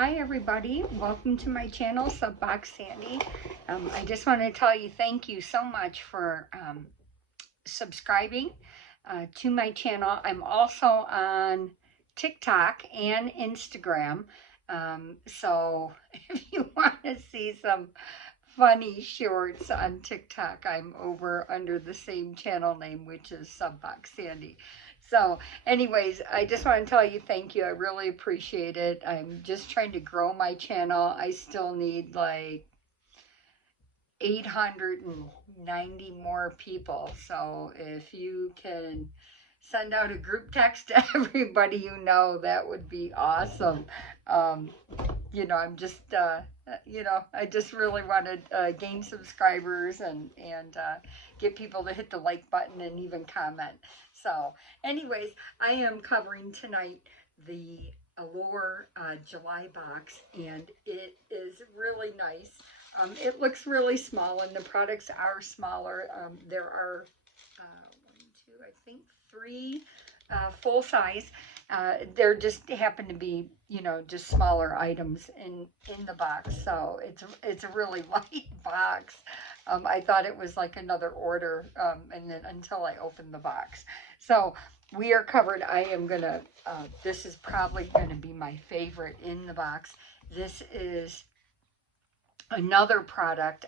Hi everybody, welcome to my channel, Subbox Sandy. I just want to tell you thank you so much for subscribing to my channel. I'm also on TikTok and Instagram. So if you want to see some funny shorts on TikTok, I'm over under the same channel name, which is Subbox Sandy. So anyways, I just want to tell you thank you. I really appreciate it. I'm just trying to grow my channel. I still need like 890 more people. So if you can send out a group text to everybody you know, that would be awesome. I'm just, I just really want to gain subscribers and get people to hit the like button and even comment. So anyways, I am covering tonight the Allure July box, and it is really nice. It looks really small, and the products are smaller. There are one, two, I think three full size. There just happen to be, just smaller items in the box. So it's a really light box. I thought it was like another order, and then until I opened the box. So we are covered. I am gonna. This is probably gonna be my favorite in the box. This is another product.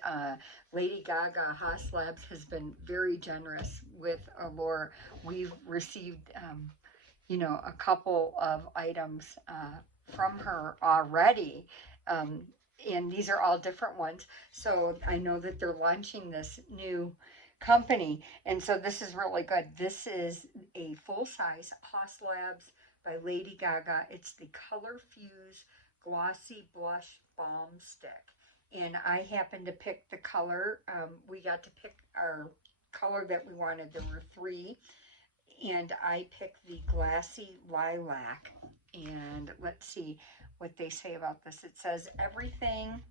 Lady Gaga Haas Labs has been very generous with Allure. We've received a couple of items from her already. And these are all different ones. So I know that they're launching this new company. And so this is really good. This is a full-size Haas Labs by Lady Gaga. It's the Color Fuse Glossy Blush Balm Stick. And I happened to pick the color. We got to pick our color that we wanted. There were three. And I picked the Glassy Lilac. And let's see what they say about this. It says, everything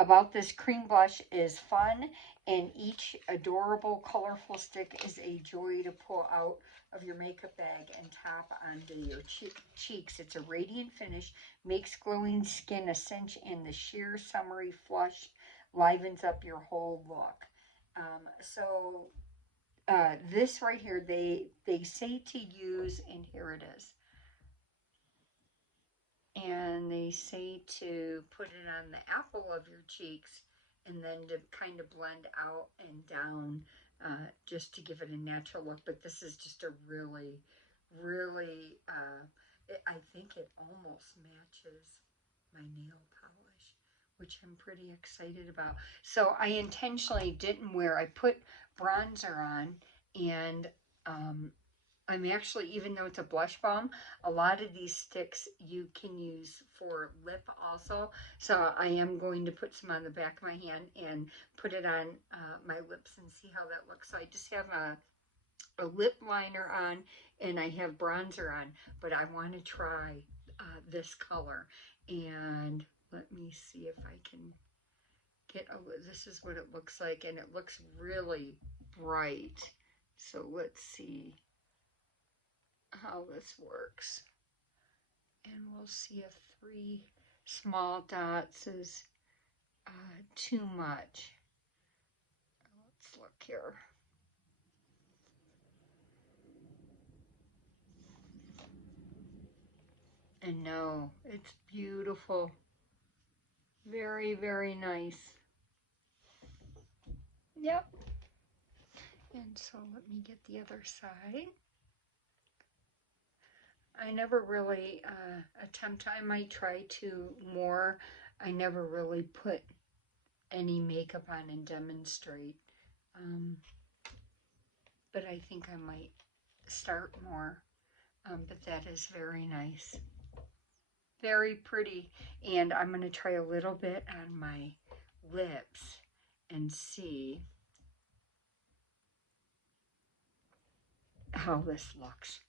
about this cream blush is fun, and each adorable, colorful stick is a joy to pull out of your makeup bag and tap onto your cheeks. It's a radiant finish, makes glowing skin a cinch, and the sheer summery flush livens up your whole look. This right here, they say to use, and here it is. And they say to put it on the apple of your cheeks and then to kind of blend out and down just to give it a natural look. But this is just a really, really, I think it almost matches my nail polish, which I'm pretty excited about. So I intentionally didn't wear, I put bronzer on, and I'm actually, even though it's a blush balm, a lot of these sticks you can use for lip also. So I am going to put some on the back of my hand and put it on my lips and see how that looks. So I just have a lip liner on, and I have bronzer on, but I want to try this color. And let me see if I can get, this is what it looks like, and it looks really bright. So let's see how this works. And we'll see if 3 small dots is too much. Let's look here. And no, it's beautiful. Very, very nice. Yep. And so let me get the other side. I never really attempt, I might try to more. I never really put any makeup on and demonstrate. But I think I might start more. But that is very nice. Very pretty. And I'm going to try a little bit on my lips and see how this looks.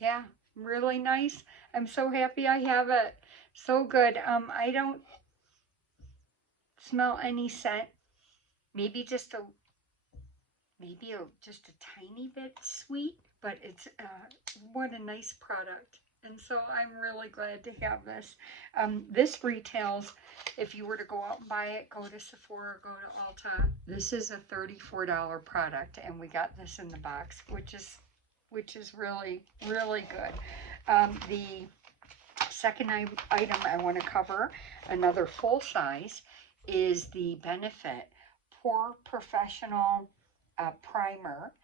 Yeah, really nice. I'm so happy I have it. So good. I don't smell any scent. Maybe just a just a tiny bit sweet, but it's what a nice product. And so I'm really glad to have this. This retails, if you were to go out and buy it, go to Sephora, go to Ulta. This is a $34 product, and we got this in the box, which is really, really good. The second item I want to cover, another full size, is the Benefit Pore Professional primer,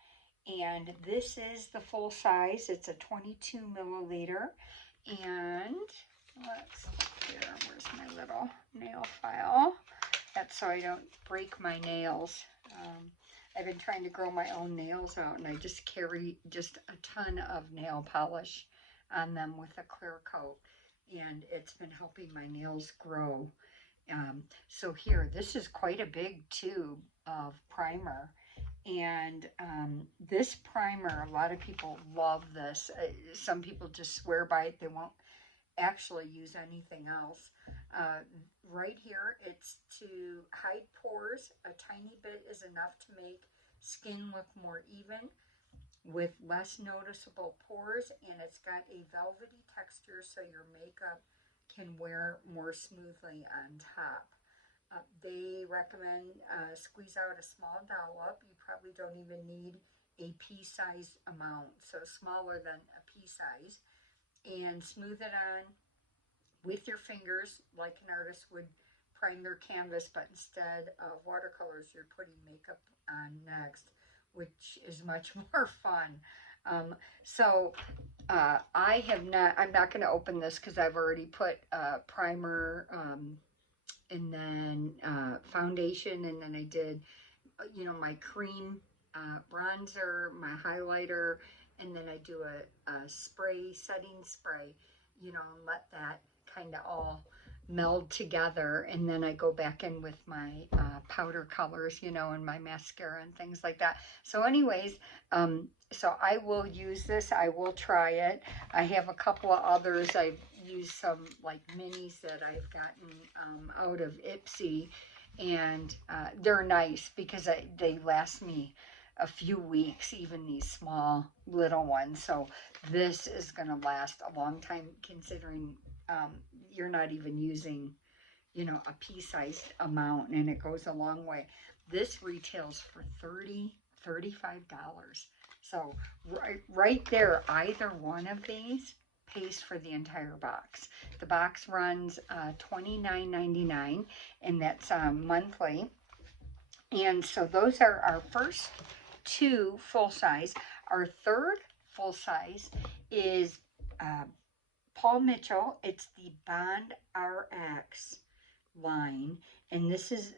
and this is the full size. It's a 22 milliliter, and let's look here. Where's my little nail file? That's so I don't break my nails. I've been trying to grow my own nails out, and I just carry just a ton of nail polish on them with a clear coat, and it's been helping my nails grow. So here, this is quite a big tube of primer. And this primer, a lot of people love this. Some people just swear by it. They won't actually use anything else. Right here, it's to hide pores. A tiny bit is enough to make skin look more even with less noticeable pores, and it's got a velvety texture so your makeup can wear more smoothly on top. They recommend squeeze out a small dollop. You probably don't even need a pea-sized amount, so smaller than a pea size, and smooth it on with your fingers like an artist would prime their canvas, but instead of watercolors, you're putting makeup on next, which is much more fun. I'm not going to open this because I've already put primer, and then foundation, and then I did, my cream bronzer, my highlighter, and then I do a spray, setting spray, and let that kind of all meld together, and then I go back in with my powder colors, and my mascara and things like that. So anyways, so I will use this. I will try it. I have a couple of others. I've used some like minis that I've gotten out of Ipsy, and they're nice because they last me a few weeks, even these small little ones. So this is going to last a long time, considering you're not even using, a pea-sized amount, and it goes a long way. This retails for $35. So right there, either one of these pays for the entire box. The box runs $29.99, and that's monthly. And so those are our first two full size. Our third full size is Paul Mitchell. It's the Bond RX line, and this is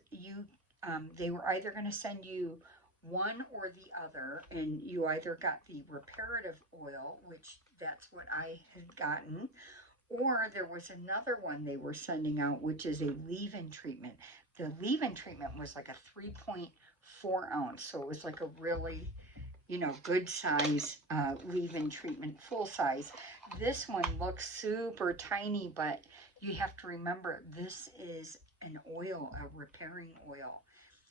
they were either going to send you one or the other, and you either got the reparative oil, which that's what I had gotten, or there was another one they were sending out, which is a leave-in treatment. The leave-in treatment was like a 3.4 ounce, so it was like a really, good size leave-in treatment, full size. This one looks super tiny, but you have to remember this is an oil, a repairing oil.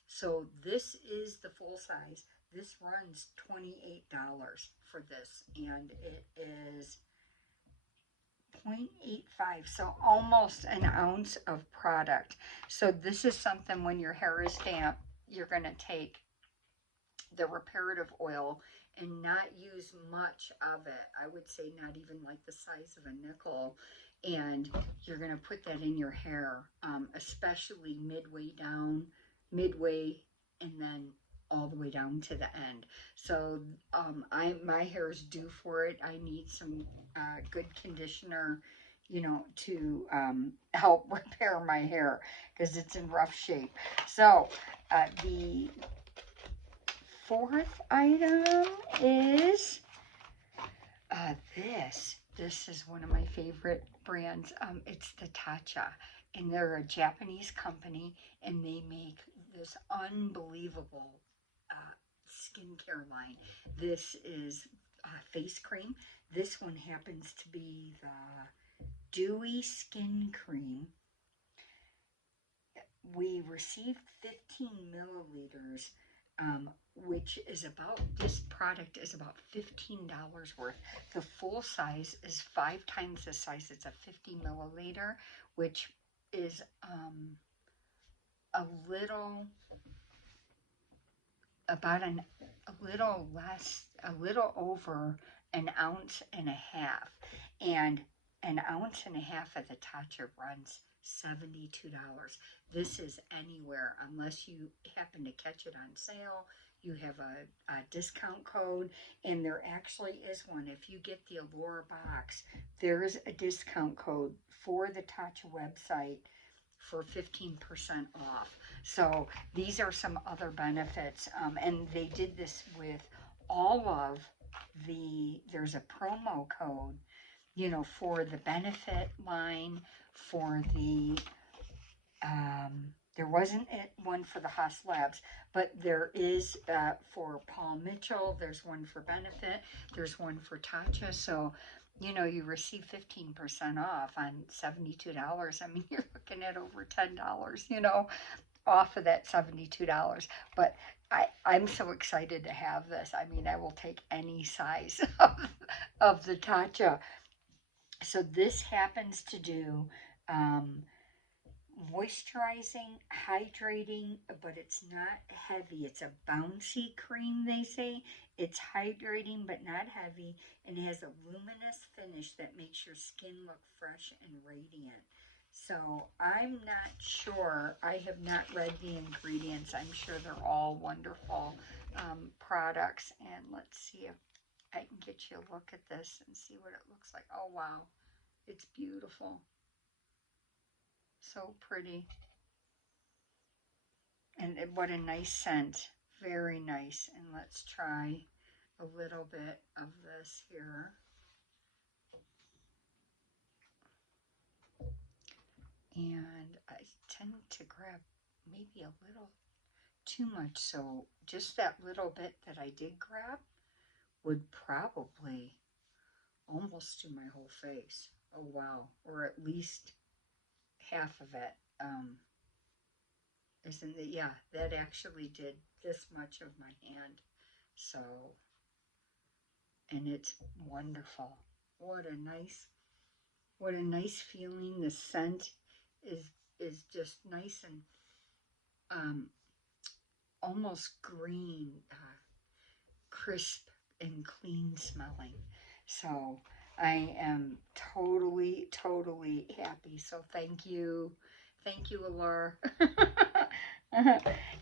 So this is the full size. This runs $28 for this, and it is 0.85, so almost an ounce of product. So this is something when your hair is damp, you're going to take the reparative oil and not use much of it. I would say not even like the size of a nickel. And you're going to put that in your hair, especially midway, and then all the way down to the end. So my hair is due for it. I need some good conditioner, to help repair my hair because it's in rough shape. So the fourth item is this. This is one of my favorite brands. It's the Tatcha, and they're a Japanese company, and they make this unbelievable skincare line. This is face cream. This one happens to be the Dewy Skin Cream we received 15 milliliters, which is about, this product is about $15 worth. The full size is 5 times the size. It's a 50 milliliter, which is a little, about a little less, a little over an ounce and a half. And an ounce and a half of the Tatcha runs $72. This is anywhere, unless you happen to catch it on sale. You have a discount code, and there actually is one. If you get the Allure box, there's a discount code for the Tatcha website for 15% off. So these are some other benefits. And they did this with all of there's a promo code, you know, for the benefit line, for the, there wasn't one for the Haas Labs, but there is for Paul Mitchell, there's one for benefit, there's one for Tatcha. So, you know, you receive 15% off on $72. I mean, you're looking at over $10, you know, off of that $72. But I'm so excited to have this. I mean, I will take any size of the Tatcha. So this happens to do moisturizing, hydrating, but it's not heavy. It's a bouncy cream, they say. It's hydrating but not heavy, and it has a luminous finish that makes your skin look fresh and radiant. So I'm not sure. I have not read the ingredients. I'm sure they're all wonderful products. And let's see if I can get you a look at this and see what it looks like. Oh, wow. It's beautiful. So pretty. And what a nice scent. Very nice. And let's try a little bit of this here. And I tend to grab maybe a little too much. So just that little bit that I did grab would probably almost do my whole face. Oh, wow. Or at least half of it. Isn't it? Yeah, that actually did this much of my hand. So, and it's wonderful. What a nice feeling. The scent is just nice and almost green, crisp and clean smelling. So I am totally happy. So thank you, Allure.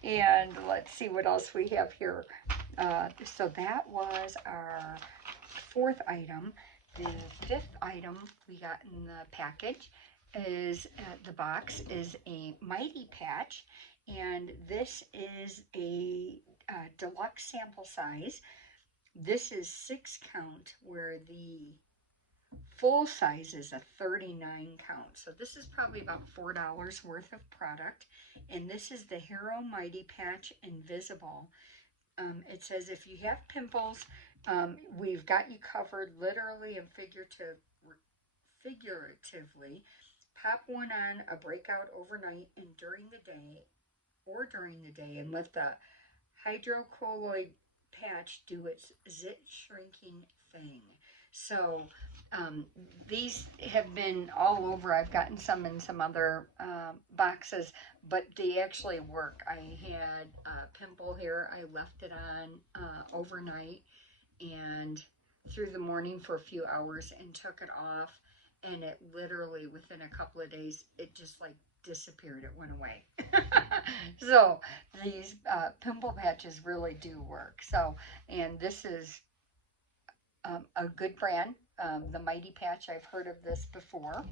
And let's see what else we have here. So that was our 4th item. The 5th item we got in the package is, the box, is a Mighty Patch, and this is a deluxe sample size. This is 6 count, where the full size is a 39 count. So this is probably about $4 worth of product. And this is the Hero Mighty Patch Invisible. It says, if you have pimples, we've got you covered, literally and figuratively. Pop one on a breakout overnight and during the day, and let the hydrocolloid patch do its zit shrinking thing. So these have been all over. I've gotten some in some other boxes, but they actually work. I had a pimple here. I left it on overnight and through the morning for a few hours and took it off. And it literally, within a couple of days, it just like disappeared. It went away. So these pimple patches really do work. So, and this is a good brand, the Mighty Patch. I've heard of this before.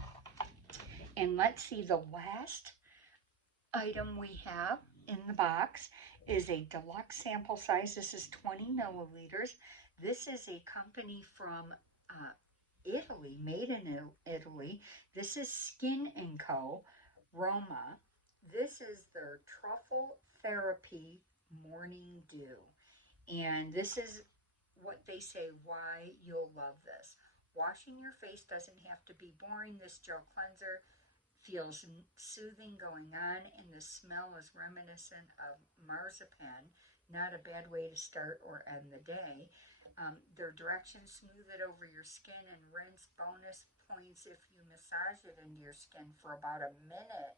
And let's see, the last item we have in the box is a deluxe sample size. This is 20 milliliters. This is a company from Italy, made in Italy. This is Skin & Co. Roma. This is their Truffle Therapy Morning Dew. And this is what they say why you'll love this. Washing your face doesn't have to be boring. This gel cleanser Feels soothing going on, and the smell is reminiscent of marzipan. Not a bad way to start or end the day. Their directions: smooth it over your skin and rinse. Bonus points if you massage it into your skin for about a minute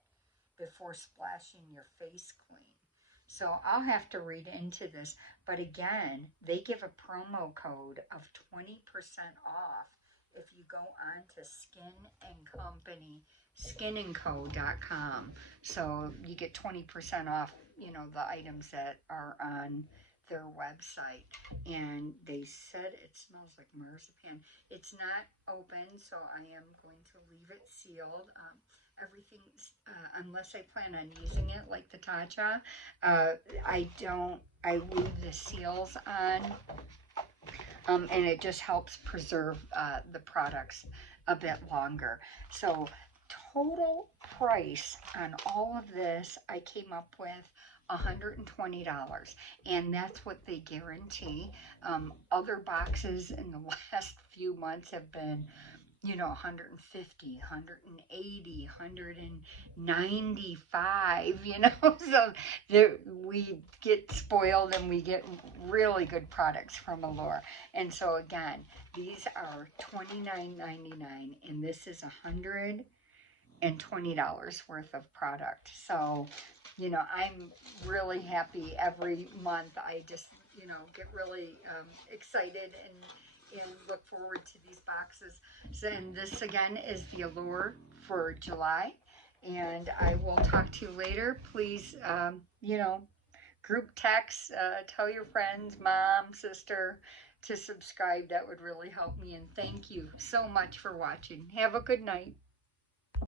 before splashing your face clean. So I'll have to read into this, but again, they give a promo code of 20% off if you go on to skinandco.com. So you get 20% off, the items that are on their website. And they said it smells like marzipan. It's not open, so I am going to leave it sealed. Everything's, unless I plan on using it like the Tatcha, I leave the seals on, and it just helps preserve the products a bit longer. So total price on all of this, I came up with $120, and that's what they guarantee. Other boxes in the last few months have been 150, 180, 195, so we get spoiled and we get really good products from Allure. And so again, these are $29.99, and this is $120 worth of product. So, I'm really happy every month. I just, get really excited and look forward to these boxes. So, and this again is the Allure for July. And I will talk to you later. Please, group text, tell your friends, mom, sister, to subscribe. That would really help me. And thank you so much for watching. Have a good night.